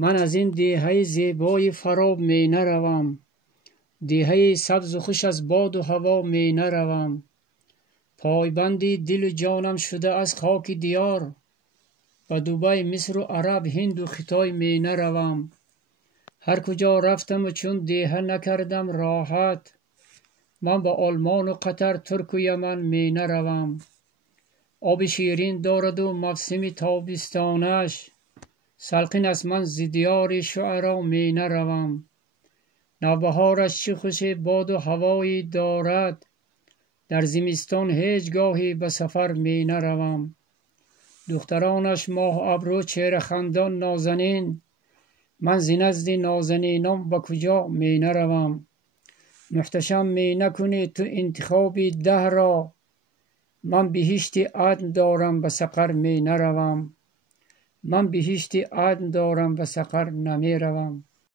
من از این دیهه زیبای فراب می نروم، دیهه سبز و خوش از باد و هوا می نروم. پایبندی دل و جانم شده از خاک دیار، به دبی مصر و عرب هند و خطای می نروم. هر کجا رفتم و چون دیهه نکردم راحت، من به آلمان و قطر ترک و یمن می نروم. آب شیرین دارد و موسم تابستانش، سلقین از من ز دیار شعرا می نروم. نوبهارش چه خوش باد و هوایی دارد، در زمستان هیچ گاهی به سفر می نروم. دخترانش ماه و ابرو چهره خندان نازنین، من ز نزد نازنینان به کجا می نروم. محتشم می نکنی تو انتخاب ده را، من بهشت عدن دارم به سقر می نروم. من بهشت عدن دارم به سقر نمی روم.